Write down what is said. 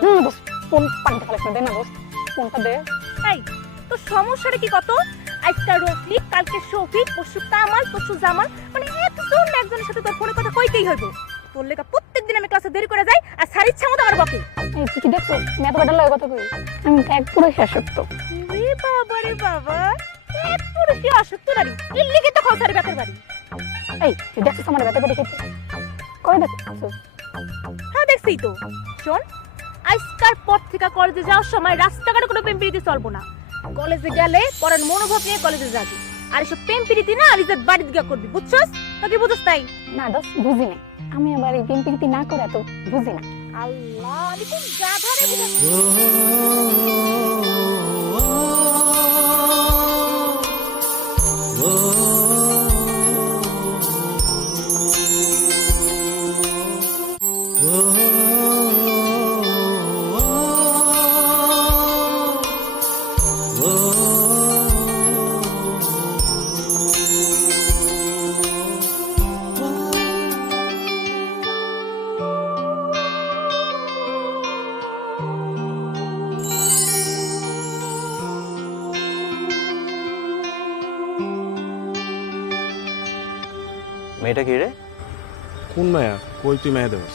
দোস্ত ফোন পানিতে ফেলাস না, দে না দোস্ত ফোনটা দে। এই তো সমস্যাটা কি কত? আজকে রফি, কালকে শফিক, পরশু কামাল, পরশু জামাল, মানে একজন না একজনের সাথে তোর ফোনে কথা কইতেই হইব। তোর লেখা প্রত্যেকদিন আমি ক্লাসে দেরি করে যাই আর স্যার ইচ্ছা মতো আমার বকে। এই তুই কি দেখছো আমি এত বেটার লাগে কথা কই? আমি এক পুরো আসক্ত। রে বাবা রে বাবা, এক পুরুষই আসক্ত নারী, এর লিগে তো খসারি ব্যাপার বাড়ি। এই তুই দেখছিস আমার ব্যথা পেটে খেতে? কবে দেখছিস? হ্যাঁ দেখছি তো। শোন, আজকার পর থেকে কলেজে যাওয়ার সময় রাস্তাঘাটে কোনো প্রেম প্রীতি চলবো না। কলেজে গেলে পড়ার মনোভাব নিয়ে কলেজে যাবি। আর এসব প্রেম প্রীতি না আলিজাত বাড়িতে গিয়া করবি, বুঝছস? নাকি বুঝছস তাই? না দোস্ত বুঝি না, আমি আবার এই প্রেম না করে তো বুঝি না। আল্লাহ, আমি কোন গাধারে বুঝাচ্ছি। মেয়েটা কি রে? কোন মায়া? কই তুই মায়া দেবস?